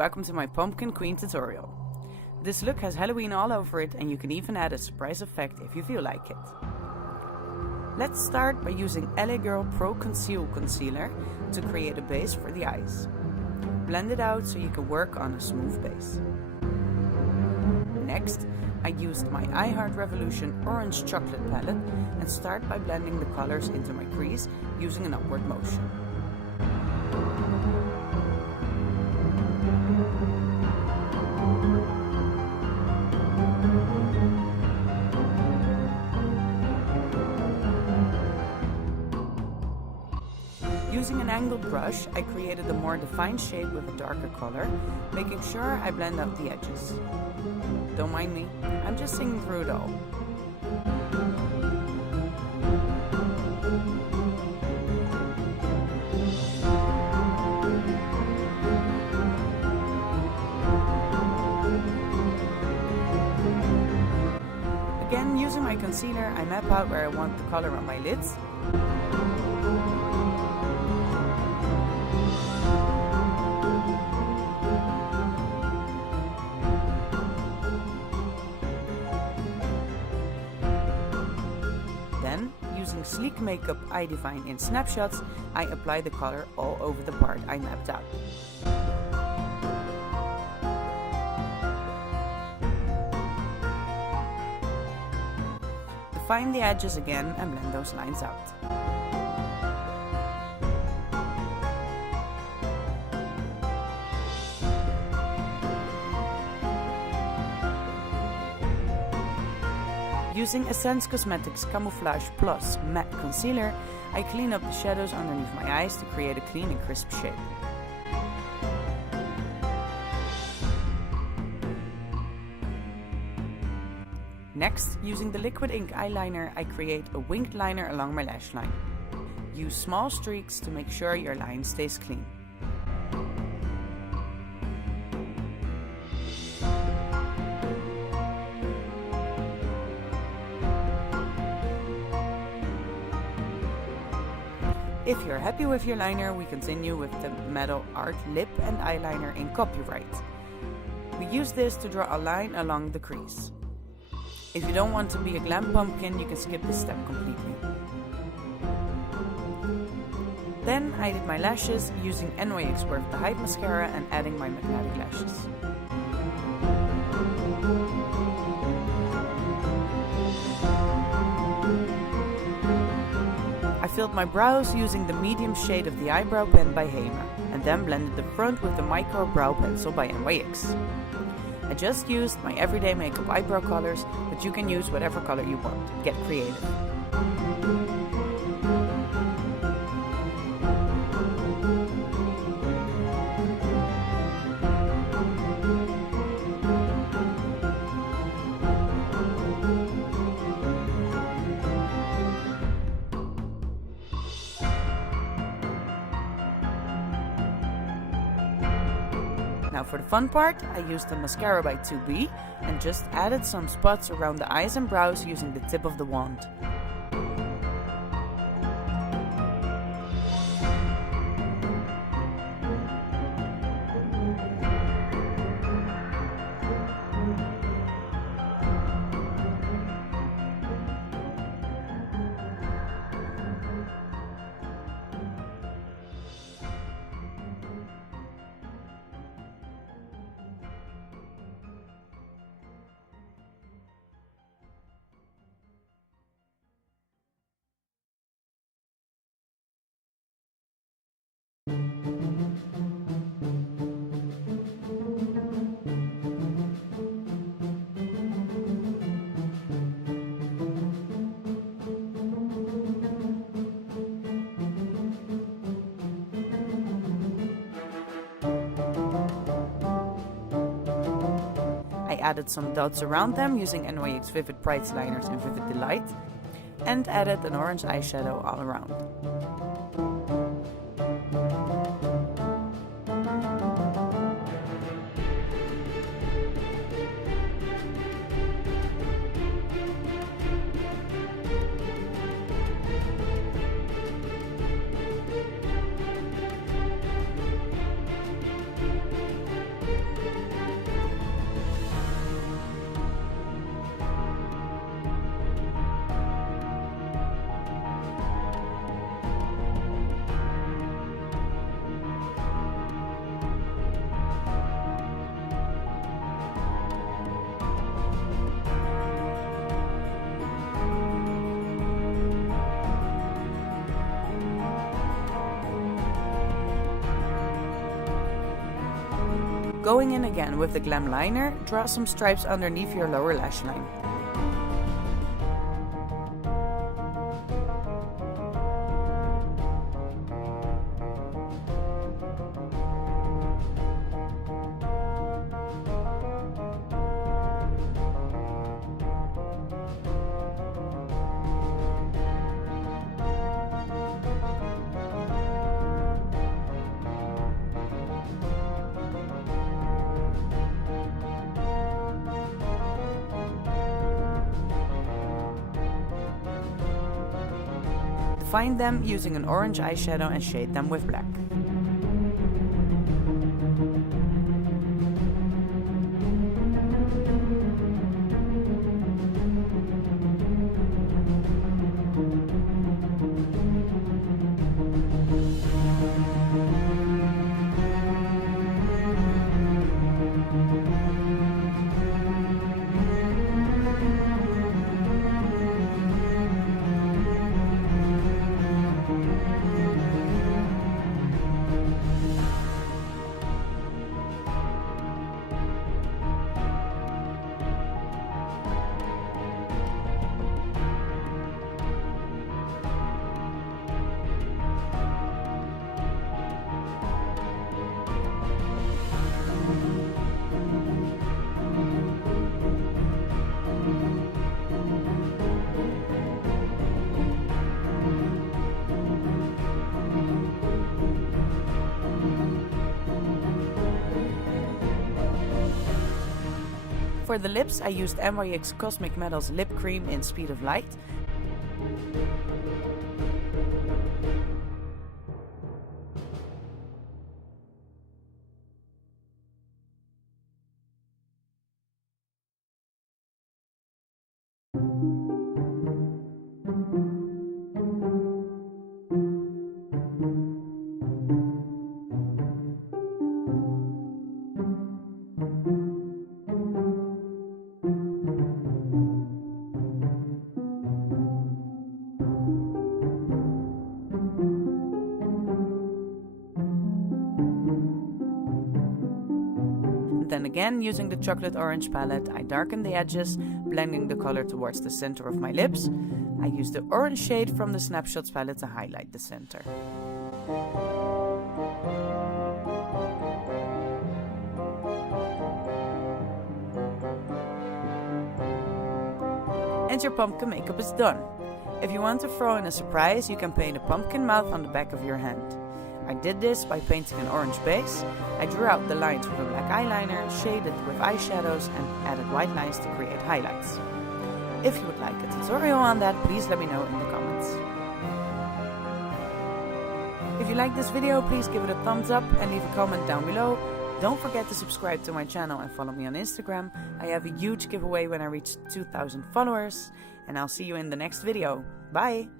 welcome to my Pumpkin Queen tutorial. This look has Halloween all over it, and you can even add a surprise effect if you feel like it. Let's start by using LA Girl Pro Conceal Concealer to create a base for the eyes. Blend it out so you can work on a smooth base. Next, I used my I Heart Revolution Orange Chocolate palette and start by blending the colors into my crease using an upward motion. Using an angled brush, I created a more defined shape with a darker color, making sure I blend out the edges. Don't mind me, I'm just singing through it all. Again, using my concealer, I map out where I want the color on my lids. Then, using Sleek Makeup Eye Divine in snapshots, I apply the color all over the part I mapped out. Define the edges again and blend those lines out. Using Essence Cosmetics Camouflage Plus Matte Concealer, I clean up the shadows underneath my eyes to create a clean and crisp shape. Next, using the liquid ink eyeliner, I create a winged liner along my lash line. Use small streaks to make sure your line stays clean. If you're happy with your liner, we continue with the Metal Art Lip and Eyeliner in Copyright. We use this to draw a line along the crease. If you don't want to be a glam pumpkin, you can skip this step completely. Then I did my lashes using NYX Worth the Hype mascara and adding my magnetic lashes. I filled my brows using the medium shade of the eyebrow pen by Hema, and then blended the front with the micro brow pencil by NYX. I just used my everyday makeup eyebrow colors, but you can use whatever color you want. Get creative. Now for the fun part, I used the mascara by 2B and just added some spots around the eyes and brows using the tip of the wand. I added some dots around them using NYX Vivid Brights liners in Vivid Delight, and added an orange eyeshadow all around. Going in again with the Glam liner, draw some stripes underneath your lower lash line. Define them using an orange eyeshadow and shade them with black. For the lips, I used NYX Cosmic Metals Lip Cream in Speed of Light. Then again, using the chocolate orange palette, I darken the edges, blending the color towards the center of my lips. I use the orange shade from the Snapshots palette to highlight the center. And your pumpkin makeup is done. If you want to throw in a surprise, you can paint a pumpkin mouth on the back of your hand. I did this by painting an orange base. I drew out the lines with a black eyeliner, shaded with eyeshadows and added white lines to create highlights. If you would like a tutorial on that, please let me know in the comments. If you like this video, please give it a thumbs up and leave a comment down below. Don't forget to subscribe to my channel and follow me on Instagram. I have a huge giveaway when I reach 2,000 followers, and I'll see you in the next video. Bye!